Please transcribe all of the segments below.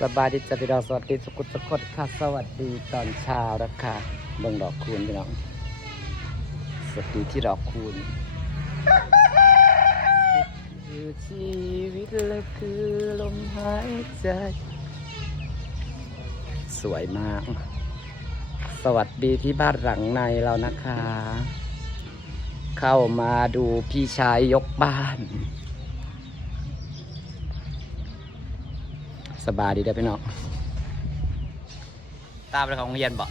สบายดีจ้ะพี่น้องสวัสดีสุกุลสกดค่ะสวัสดีตอนเช้านะคะเบิ่งดอกคูณพี่น้อง สวัสดีที่ดอกคูณคือชีวิตและคือลมหายใจ สวยมาก สวัสดีที่บ้านหลังในเรานะคะ เข้ามาดูพี่ชายยกบ้าน บายดีเด้อพี่น้องตามไปของโรงเรียนบ่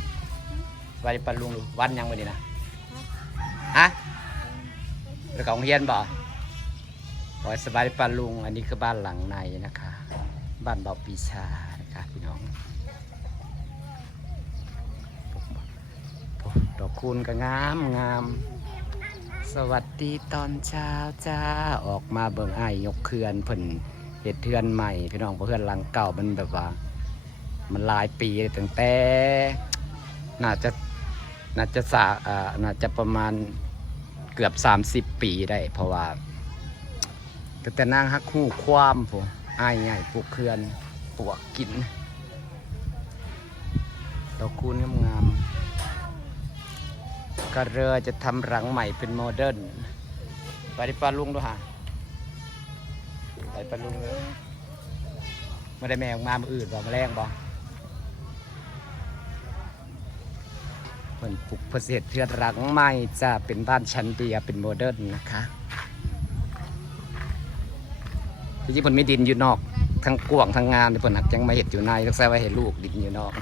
สบายปะลุงดูวันยังไม่ดีนะฮะไปของโรงเรียนบ่โอ้ยสบายปะลุง อันนี้คือบ้านหลังในนะคะ บ้านเบาปีชานะคะพี่น้องดอกคูณก็งามงาม สวัสดีตอนเช้าจ้า ออกมาเบิ่งไอ้ยยกเขื่อนเพิ่น เห็ดเทือนใหม่พี่น้องเพราะเทือนหลังเก่ามันแบบว่า มันหลายปีเลยตั้งแต่ น่าจะน่าจะสาอ่าน่าจะประมาณเกือบ 30 ปีได้ เพราะว่าตั้งแต่นางฮักคู่ความผมอ้ายใหญ่ปลูกเขื่อนปวกกินดอกคูณงามๆก็เรือจะทำหลังใหม่เป็นโมเดิร์นไปดิปลาลุงดูฮะ ปปลุงเลยไม่ได้แมวมามืออื่นบ่มาแรงบ่เพิ่นปลุกเพนเศษเทือนรังใหม่จะเป็นบ้านชั้นเดียวเป็นโมเดิร์นนะคะจริงๆเพิ่นไม่ดินอยู่นอก ทั้งกวางทั้งงานเพิ่นหักยังมาเห็ดอยู่ในต้องใส่ไว้ให้ลูกดินอยู่นอก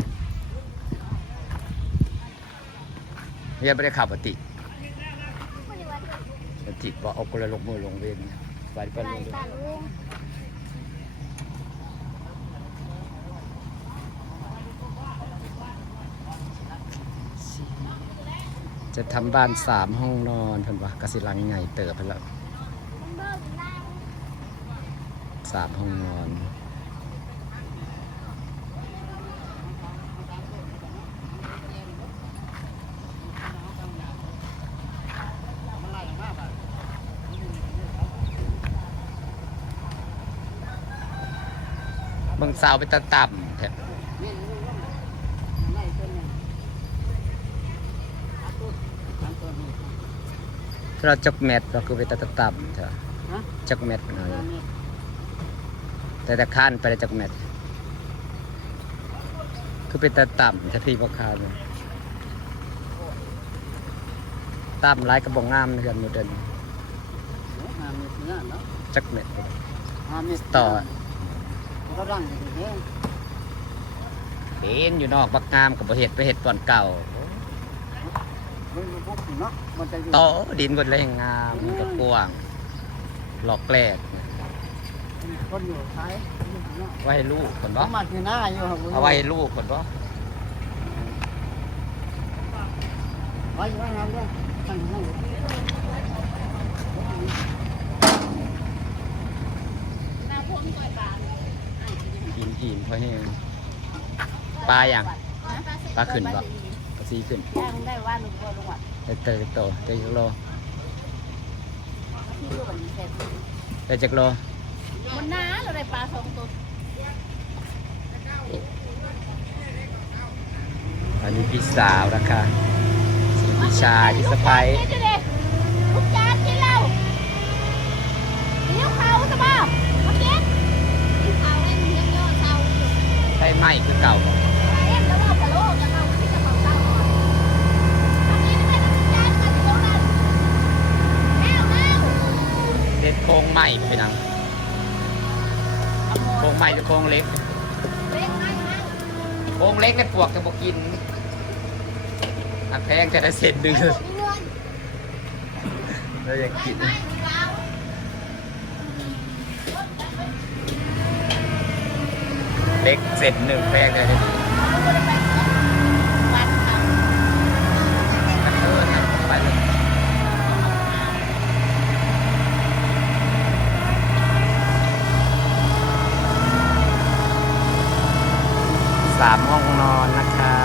เรียไม่ได้ขับปฏิปฏิบอกเอากระลงมือลงเวนไปไปลุงเลย จะทำบ้านสามห้องนอนเพิ่นว่ากสิลังไงเติบไปแล้วสามห้องนอนเบิ่งสาวไปตะต่ำ แท้เราจักเม็ดเราคือไปตะต่ำเถอะจักเม็ดหน่อยแต่แต่ข้านไปได้จักเม็ดคือเป็นตะต่ำถ้าพี่บ่คานเลยต่ำหลายกระบอกงามเฮือนโมเดิร์นจักเม็ดต่อก็ร่างอย่างนี้เห็นอยู่นอกบักงามกับบ่เห็ดไปเห็ดก่อนเก่า โตดินบนแรงงามมันก็กว้างหลอกแกลกคนอยู่ท้ายไว้ให้ลูกคนบ่เขามาที่หน้าอยู่ครับเอาไว้ให้ลูกคนบ่ไว้อยู่ว่าน้ำด้วยตั้งนั่งอิ่มอิ่มเพราะนี่ปลาอย่างปลาขึ้นบ่ ปลาซีขึ้นย่างได้ว่าหนึ่งตัวลงวัดได้เตยโตได้จักโลที่ดูวันนี้เสร็จได้จักโลมันน้าเราได้ปลาสองตัวอันนี้พี่สาวนะคะพี่ชายพี่สะใภ้ลูกจานกินเราเลี้ยวเขาสบ้ามากินกินเขาได้มึงยังย่อเตาอยู่ได้ไหมคือเก่าบ่ เอ็มแล้วเรากระโลกจะเราที่จะบอกเตาทำนี้ไม่ได้ลูกจานมาที่ตรงนั้นแล้วแล้ว เด็ดโครงใหม่ไปนังโครงใหม่หรือโครงเล็กโครงเล็กในปวกจะบอกกินอันแพงจะได้เศษหนึ่งเงินแล้วยังกินเล็กเศษหนึ่งแพงเลย สามห้องนอนนะคะ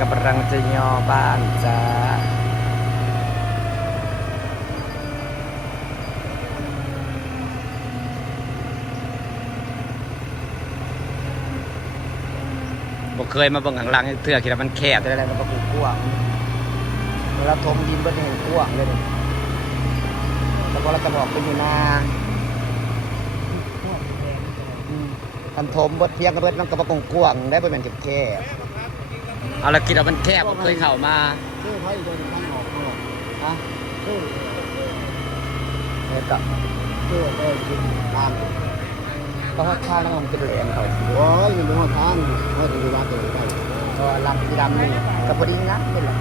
กำลังจะย่อบ้านจ้า เคยมาเบิ่งข้างหลังเถื่อคิดว่ามันแคบแต่อะไรมันก็กว้างเวลาทมดินเบิ่งเห็นกว้างเลยนี่แล้วพอเราจะบอกเป็นอยู่นาอืมคันทมเบิดเพียงกับเบิดน้ำกระปองกว้างได้บ่แม่นแคบๆเอาละคิดว่ามันแคบบ่เคยเข้ามาเชื่อไพ่โดนข้างออกเนาะฮะเชื่อเฮ็ดกับเชื่อไปกินทา ก็ฮักข้างแล้วมันเป็นแหลมเขาโอ้ยมันเป็นหัวทางว่าจะมีร้านตัวได้ก็ลำสีดำนี่ก็พอดีนะนี่แหละ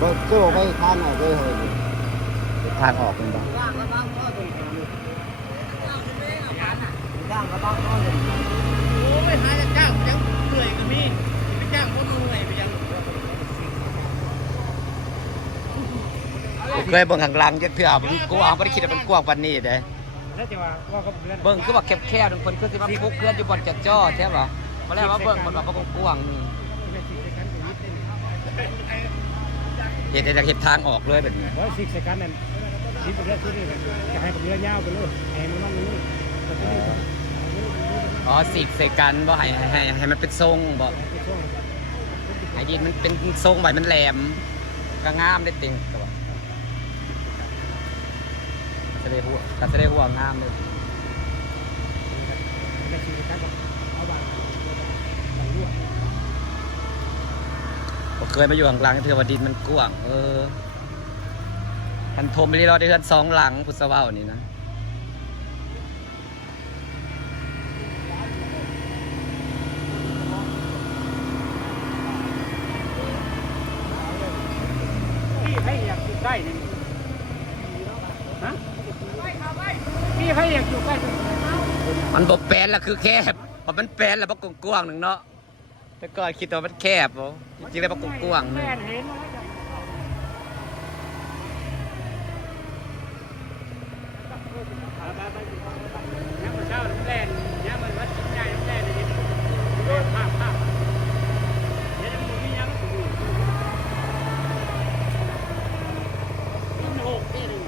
ก็เชื่อไปทางออกเลยเฮ้ยเป็ทางออกมันบ่ย่างกระบังก็เป็นย่างกระบังก็เป็นโอ้ยหาจะจ้างยังเหนื่อยก็มีไปจ้างคนเหนื่อยไปยังเคยเบิ่งข้างหลังจักเทื่อมันกว้างบ่ได้คิดว่ามันกว้างปานนี้เด้ แล้วจะว่าว่ากับเพื่อนเบิ่งคือว่าแคบๆทุกคนคือสิมาพุกเคลื่อนอยู่บนจัดจ้อใช่ป่ะมาแล้วมาเบิ่งมันว่าบ่กว้างนี่เฮ็ดให้เฮ็ดทางออกเลยแบบนี้ว่าสิกสกันนั่นสิบเรือที่นี่จะให้กับเรือยาวไปเลยให้มันมันนี่แต่ที่นี่อ๋อสีกใส่กันบ่ให้ให้ให้มันเป็นทรงบ่เป็นช่วงให้ดินมันเป็นทรงไว้มันแหลมก็งามได้ติงก็บ่ จะได้หัวก็จะได้หัวงามเลยจะสิกันกับเอาบางบางรั่วผมเคยมาอยู่ข้างหลังเทือว่าดินมันกว้างเออทันทมไปที่เราได้เฮือนสองหลังพุทธเว้านี่นะ พี่ให้อยากอยู่ใกล้นี่ฮะพี่ให้อยากอยู่ใกล้ มันบ่แป ลนละคือแคบเพราะมันแปลนแล้วบ่กว้างๆหนึ่งเนาะแต่ก่อนคิดว่ามันแคบบ่จริงๆแล้วบ่กว้างๆหนึแม่ง เห็นมาแล้วยังมาเช้าน้ำแร่ยังมันวัดใจน้ำแร่เลยภาพภาพเดี๋ยวมันมียังสูงมันหกที่หนึ่ง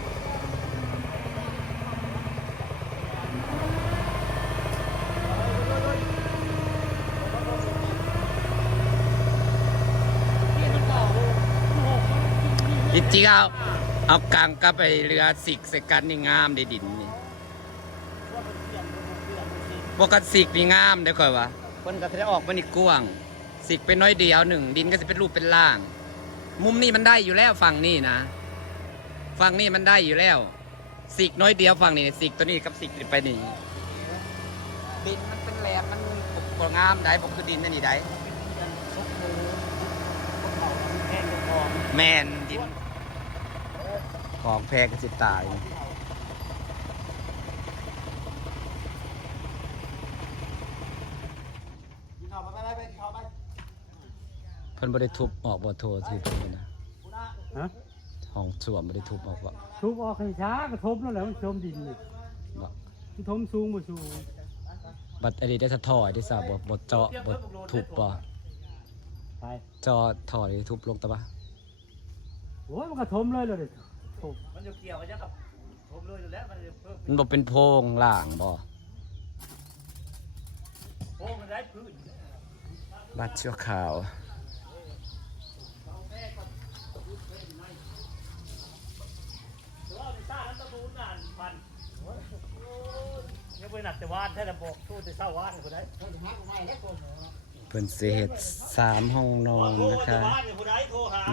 จ ริงๆเอาเอากลางก็ไปเรือสิกใส่กันนี่งามได้ดินนี่บ่กันสิกนี่งามได้ค่อยว่าเพิ่นก็สิได้ออกมานี่กว้างสิกเป็นน้อยเดียวหนึ่งดินก็สิเป็นรูปเป็นร่าง มุมนี้มันได้อยู่แล้วฝั่งนี้นะฝั่งนี้มันได้อยู่แล้วสิกน้อยเดียวฝั่งนี้สิกตัวนี้กับสิกไปนี่ดินมันเป็นแหลมมันบ่งามได้บ่คือดินอันนี้ได้แมนดิน ของแพงก็สิตายเพิ่นบ่ได้ทุบออกบ่โทรที่เพิ่นนี่นะฮะห้องส่วมบ่ได้ทุบออกบ่ทุบออกให้ช้ากระทบนั่นแหละมันชมดินนี่บ่มันทมสูงบ่สูงบัดอันนี้ได้สะถอยได้ซะบ่บ่เจาะบ่ทุบบ่ไปเจาะถอยทุบลงตะบะโอ้ยมันกระทมเลยเลย ทมมันบ่เป็นโพรงล่างบ่บัดชั่วขาวยังไปหนักแต่วานแท้แต่บอกทูดแต่เศร้าวานคนได้เพิ่นสิเฮ็ดสามห้องนอนนะคะ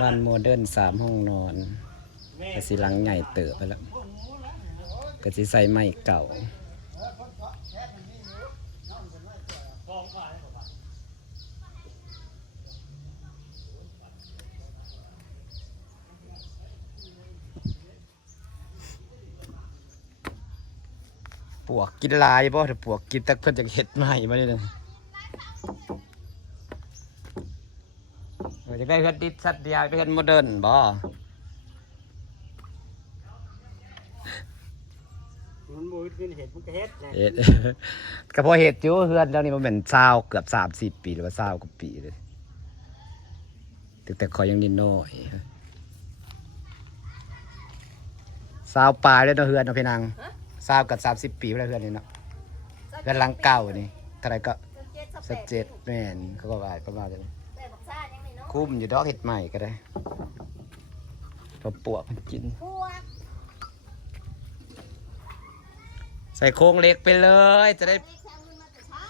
บ้านโมเดิร์นสามห้องนอน ก็สิหลังใหญ่เติบไปแล้วก็สิใส่ไม้เก่าปวกกินลายบ่ถ้าปวกกินต่เพิ่นจะเฮ็ดใหม่มาเลยนะเออจะได้เฮ็ดดิสัตว์เดียวไปเฮ็ดโมเดิร์นบ่ มัน บูดขึ้นเห็ดมันก็เฮ็ดนะเฮ็ด ก็พอเฮ็ดอยู่เฮือนแล้วนี่มันเป็น20เกือบ30ปีหรือว่า20กว่าปีเลยแต่แต่ขอยยังนิดหน่อยสาวปลายแล้วเนาะเฮือนเนาะพี่นางสาวกับสามสิบปีแล้วเฮือนนี่เนาะเฮือนหลังเก่านี่เท่าไหรก็สเจ็ดแม่นเขาก็ว่าประมาณนี้แต่บักซ่ายังนี่เนาะคุ้มอยู่ดอกเห็ดใหม่ก็ได้ตัวปวกมันกิน พวก ใส่โครงเหล็กไปเลย จะได้เล็กแซงเงินมาแต่ใช้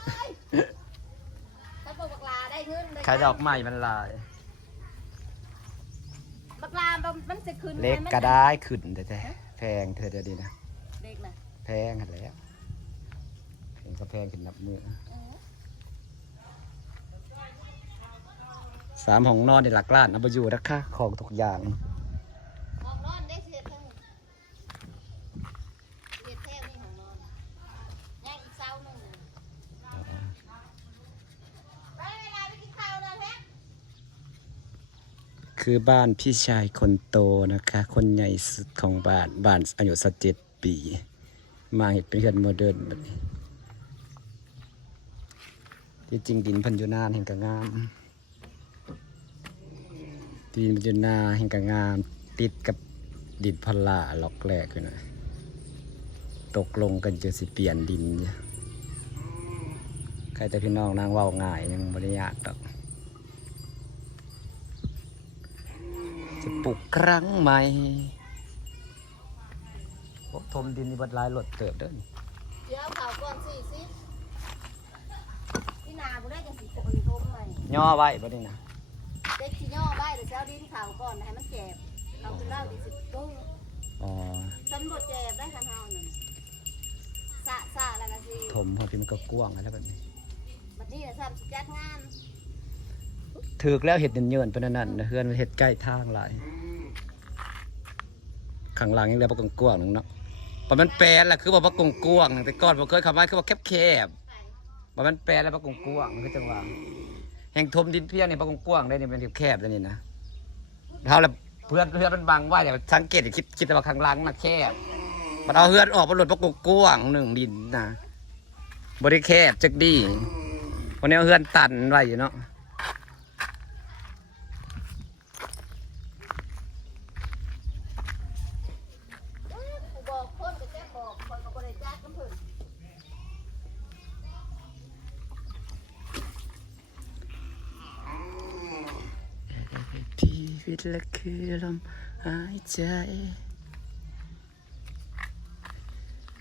ถ้าบอกบักลาได้เงินเลยขายดอกใหม่มันลายบักลามันจะขึ้นเล็กก็ได้ขึ้นแต่แต่แพงเธอจะดีนะเล็กนะแพงหันแล้วแพงก็แพงขึ้นนับมือสามห้องนอนในหลักล้านเอาไปอยู่นะคะของทุกอย่าง ห้องนอนได้เสียทั้งเสียแท้นี่ห้องนอนยังอีกเสาหนึ่งไปเวลาไปกินข้าวนะแท้ คือบ้านพี่ชายคนโตนะคะ คนใหญ่สุดของบ้านบ้านอายุสักเจ็ดปี มาเห็ดเป็นเรือนโมเดิร์นแบบนี้ที่จริงดินพันยุนานแห่งกงาม ดินพันยุนาแห่งกงาม ติดกับดินพลาล็อกแรกอยู่นะตกลงกันจะสิเปลี่ยนดินใครแต่พี่น้องนางเว่าง่ายยังบริยากดอก จะปลูกครั้งใหม่โอ้ทมดินนี่บัดหลายรถเติบเด้อนี่เดี๋ยวข่าวก่อนสี่สิพี่นาบุได้จังสิโอนโทมใหม่ย่อไว้บ่นี่นะเด็กที่ย่อได้เดี๋ยวเช้าดินข่าวก่อนให้มันแจบเราจะเล่าดีสิปุ้งอ๋อฉันบดแจบได้คันเฮาหนึ่งสะสะแล้วนะสิถมพอพิมพ์ก็กว้างแล้วแบบนี้บัดนี้น่ะซ้ำสิจัดงาน ถือกแล้วเห็ดเยินๆเป็นอันนั่นนะเฮือนเห็ดใกล้ทางหลายข้างหลังยังแล้วบ่กว้างๆหนึงเนาะบ่มันแปลนล่ะคือบ่บ่กว้างแต่ก่อนบ่เคยเข้ามาคือว่าแคบๆบ่มันแปลนแล้วบ่กวงคือจังหวะแห่งทมดินเพียงนี่บ่กว้างได้นี่เป็นแคบๆแล้วนี่นะเฮาแล้วเพื่อนเพื่อนมันบังว้เดี๋ยวสังเกตคิดคิดว่าข้างหลังน่ะแคบมันเอาเฮือนออกบนรถประกงกวงหนึ่งดินนะบริแคบจักดีวันนี้เฮือนตันไว้อยู่เนาะ ละคือลมหายใจ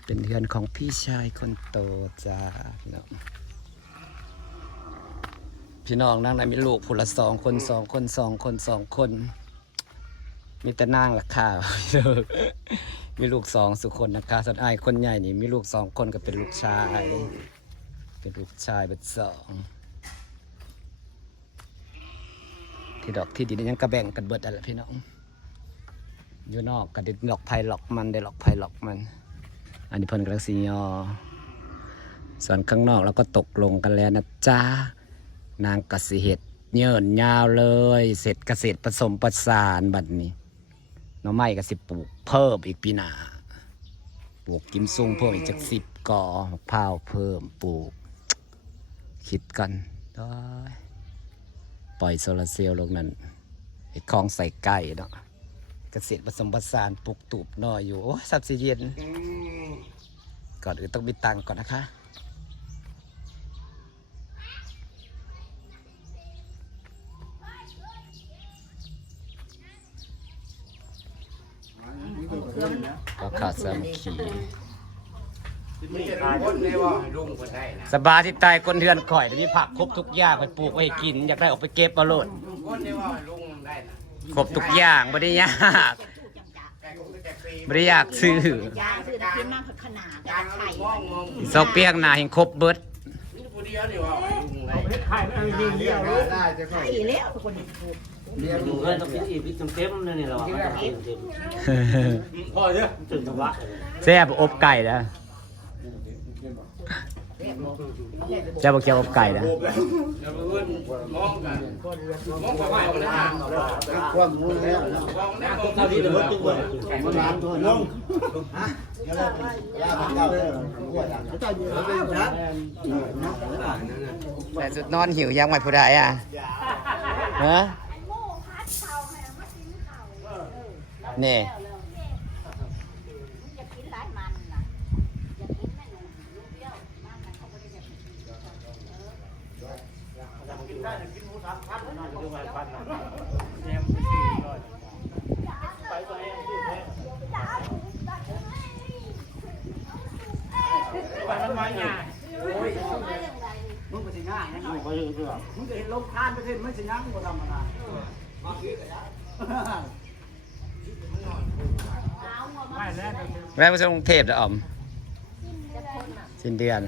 เป็นเฮือนของพี่ชายคนโตจ้าพี่น้องพี่น้องนั่งไหนมีลูกผู้ละสองคนสองคนสองคนสองคน มีแต่นางละค่ะมีลูกสองสุคนนะคะส่วนไอ้ายคนใหญ่นี่มีลูกสองคนก็เป็นลูกชาย เป็นลูกชายเป็นสอง ที่ดอกที่ดินยังกระแบ่งกันเบิดอะไรพี่น้อง อยู่นอกก็ได้หลอกไผ่หลอกมันได้หลอกไผ่หลอกมัน อันนี้เพิ่นกำลังสียอส่วนข้างนอกเราก็ตกลงกันแล้วนะจ๊ะนางกสิเห็ดเยินยาวเลย เสร็จเกษตรผสมประสานบัดนี้น้องไม้ก็สิปลูกเพิ่มอีกปีหน้าปลูกกิมซุงเพิ่มอีกจากสิบกอมะพร้าเพิ่มปลูก คิดกันได้ ปล่อยโซลาร์เซลล์ลงนั้นไอ้คลองใส่ไก่เนาะเกษตรผสมผสานปลูกตูบน้อยอยู่ โอ้ยสับสีเย็น ก่อนอื่นต้องมีตังค์ก่อนนะคะก็ขาดสามั คคีคนได้ว่าลุงคนได้นะสบายที่ตายคนเทือนข่อยแต่มีผักครบทุกอย่างไปปลูกไว้ให้กิน อยากได้ออกไปเก็บมาโลดคนได้ว่าลุงได้นะครบทุกอย่างไม่ได้ยากแกคงจะแกฟรีไม่ได้อยากซื้อยาคือได้ขึ้นมากขนาดการไข่มองมองเซาเปียกหนาเห็นครบเบิดมีผู้เดียวนี่ว่าลุงได้ไข่แล้วคนลุงเพื่อนต้องพิธีพิธีเต็มๆเลยนี่เราต้องพิธีเต็มพอเยอะถึงจังหวะแซ่บอบไก่นะแซ่บ เจ้าบ่เกี่ยวกับไก่นะแต่นอจุดนอนหิวยังไม่ผู้ใดอะฮะนี่ายนะมึงไปเรื่อมึงก็เห็นลงทานไปเห็นมันสิยังบ่ธรรมดามาคือกันนะไม่แล้วแม่ไปส่งกรุงเทพเด้ออ๋อมสิ้นเดือน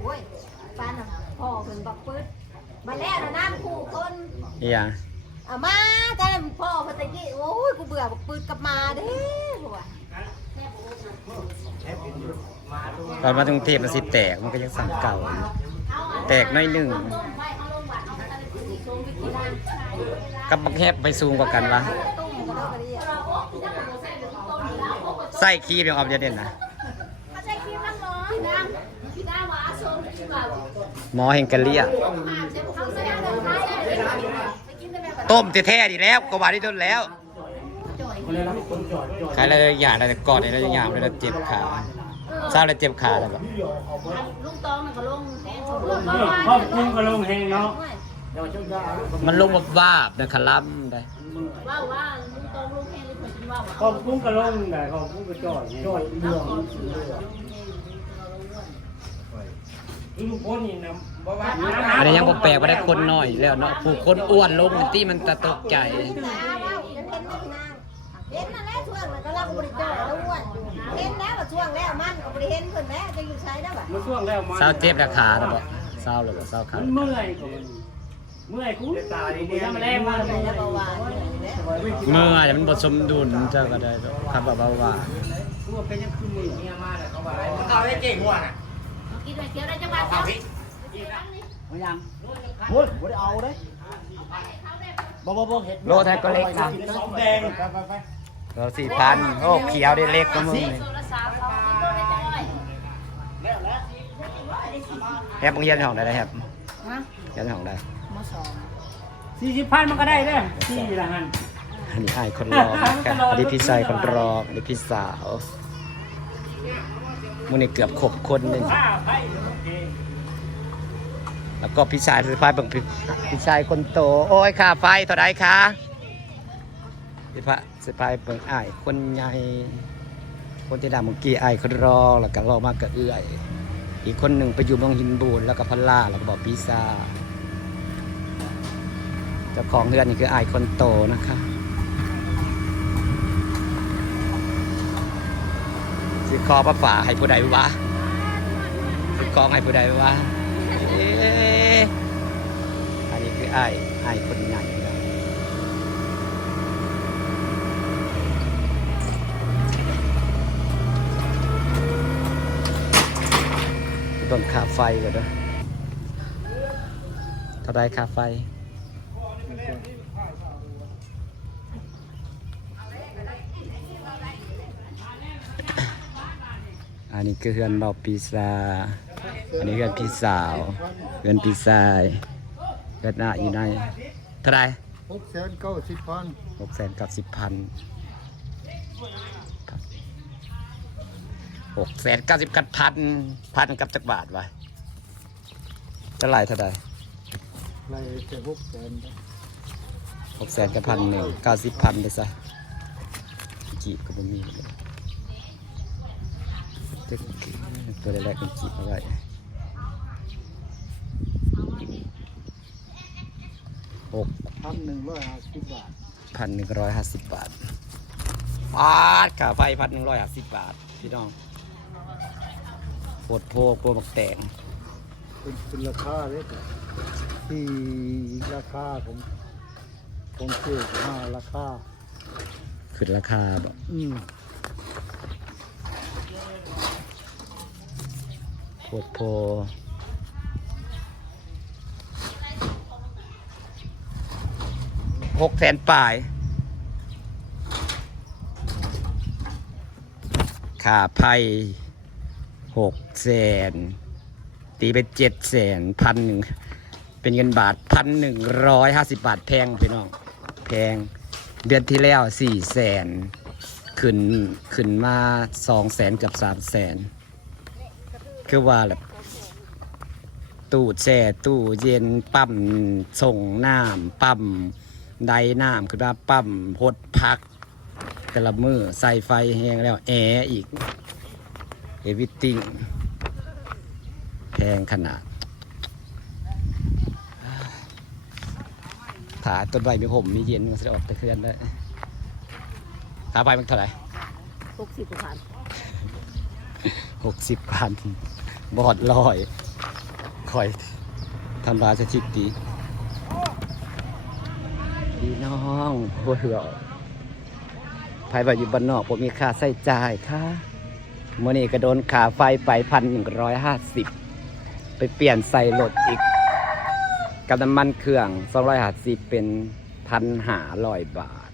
โอ้ยปานน่ะพ่อเพิ่นบอกปืดมาแล้วนะน้ำคู่คนอยังเอามาแต่พ่อเพิ่นตะกี้โอ้ยกูเบื่อบอกปืดกลับมาเด้หัว ตอนมาถึงกรุงเทพมันสิแตกมันก็ยังสั่งเก่า แตกน้อยหนึ่งกับบักแฮบไปสูงกว่ากันวะได้ก็ดีอะใส่คีบยังออมจะเด่นนะหมอพี่น้ำพี่น้ำหวาชมที่ว่าหมอแห่งกะเลียต้มแท้ๆดีแล้วกว่าที่ต้นแล้ว ใครเราจะหยาเราจะกอดเราจะยามเราเจ็บขาทราบเราเจ็บขาแล้วก็ลุงตองก็ลงแทนสมบูรณ์ครอบครัวก็ลงเฮงเนาะมันลงมาบาบนะคลัมได้ว่าว่าลุงตองลงแทนหรือเพิ่นว่าครอบครัวก็ลงได้ครอบครัวก็จอดจอดเรื่องลุงพลนี่นะบ่ว่าอันนี้ยังบ่แปลกว่าได้คนน้อยแล้วเนาะผู้คนอ้วนลงที่มันจะตกใจ เห็นว่าเห็นนั่นแหละช่วงนั้นก็เราก็บริจาคแล้วอ้วนเห็นแล้วว่าช่วงแล้วมันก็บริเห็นเพิ่นแล้วจะอยู่ใช้ได้บ่มันช่วงแล้วมาเศร้าเจ็บราคาแล้วบ่เศร้าเลยบ่เศร้าขามันเมื่อยก็มันเมื่อยกูตายนี่ถ้ามันแรงมาไหนแล้วบ่ว่าอยู่ไหนแล้วเมื่อแต่มันบ่สมดุลเจ้าก็ได้คำว่าบ่ว่ากูเป็นยังคือมือเนี่ยมาแล้วเขาว่าเขาได้เก่งกว่าน่ะกินไปเที่ยวได้จังหวัดเจ้าบ่ยังโอ้ยบ่ได้เอาเด้บ่บ่บ่เฮ็ดโลแท้ก็เล็กนะสองแดงไปไป ไปโลสี่พันโอ้เขียวได้เล็กก็มึงนี่โซลาสาวเขากินโดนได้จังหวัดแฮบมึงเรียนของได้ได้แฮบฮะเรียนของได้มสองสี่สิบพันมันก็ได้เด้อสี่ละหันอันนี้อ้ายคนรอนะครับอันนี้พี่ชายคนรออันนี้พี่สาวมึงนี่เกือบครบคนหนึงผ้าไผ่โอเคแล้วก็พี่ชายสะพายเบิ่งพี่พี่ชายคนโต โอ้ยค่าไฟเท่าไรคะ พี่พระสะพายเบิ่งอ้ายคนใหญ่คนที่ดาเมื่อกี้อ้ายคนรอแล้วก็รอมากก็เอื้อย อีกคนหนึ่งไปอยู่เมืองหินบูนแล้วก็พันล่าแล้วก็บอกพี่ซาเจ้าของเรือนนี่คืออ้ายคนโตนะคะสิคอพระฝาให้ผู้ใดวะสิคอให้ผู้ใดวะเอ๊ะอันนี้คือไอ้ไอ้ายคนใหญ่ นะต้นค่าไฟก่อนนะเท่าไรค่าไฟ อันนี้คือเฮือนเบาปีศาจอันนี้เฮือนพี่สาวเฮือนพี่ชายเฮือนหน้าอยู่ในเท่าไหรหกแสนเก้าสิบพันหกแสนกับสิบพัน หกแสนเก้าสิบกับพันพันกับจักบาทไว้เท่าไหรเท่าไหรไรแต่หกแสนหกแสนกับพันหนึ่งเก้าสิบพันไปซะจีบก็บ่มีเลยตึ๊กตัวแรกๆเป็นจีบเอาไว้หกพันหนึ่งร้อยห้าสิบบาทพันหนึ่งร้อยห้าสิบบาทบาทค่าไฟพันหนึ่งร้อยห้าสิบบาท พี่น้องโพ ดโพกโพวกแตงเป็นเป็นราคาเลยที่ราคาผมผมเชื่อมาราคาขึ้นราคาบอกอืมโพดโพหกแสนปลายค่าไพ่ หกแสนตีไปเจ็ดแสนพันหนึ่งเป็นเงินบาทพันหนึ่งร้อยห้าสิบบาทแพงพี่น้องแพงเดือนที่แล้วสี่แสนขึ้นขึ้นมาสองแสนกือบสามแสนคือว่าแบบตู้แช่ตู้เย็นปั๊มส่งน้ำปั๊มไดน้ำคือว่าปั๊มพดพัก แต่ละมือใส่ไฟแห้งแล้วแอร์อีก เอวิติ้งแพงขนาดถาต้นใบมีผมมีเย็นมันจะออกตะเคลื่อนได้ถาใบมันเท่าไหร่หกสิบกว่าพันหกสิบพันบอดลอยคอยทำลายสถิติพี่น้องพวกเราภายไปอยู่บ้านนอกผมมีค่าใช้จ่ายค่ะ มื่อนี้ก็โดนขาไฟไปพันหนึ่งร้อยห้าสิบไปเปลี่ยนใส่รถอีก กับน้ำมันเครื่องสองร้อยห้าสิบเป็นพันหาร้อยบาท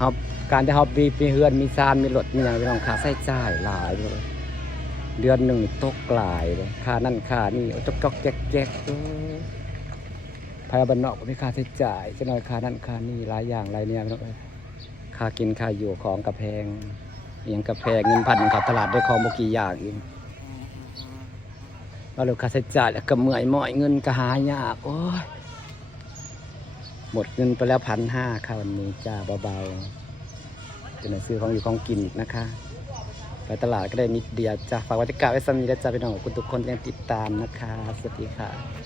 ครับการที่เขาปีมีเฮือนมีซานมีรถมีอย่างเป็นของค่าใช้จ่ายหลายเลยเดือนหนึ่งตกหลายเลยค่านั่นค่านี่จกจกแจ๊กแจ๊กเออภายบ้านนอกก็มีค่าใช้จ่ายจะน้อยค่านั่นค่านี่หลายอย่างหลายเนี่ยพี่น้องเอ้ยค่ากินค่าอยู่ของกระแพง อย่างกระแพงเงินพันเขาตลาดได้ของบกี่อย่างเองว่าเราค่าใช้จ่ายแล้วก็เมื่อยมอยเงินก็หายากโอ้ยหมดเงินไปแล้วพันห้าค่ะวันนี้จ้าเบาๆจะมาซื้อของอยู่ของกินอีกนะคะ ไปตลาดก็ได้นิดเดียวจ้าฝากไวัติกาไว้สามีและจ้าพี่น้องขอบคุณทุกคนที่ยังติดตามนะคะ สวัสดีค่ะ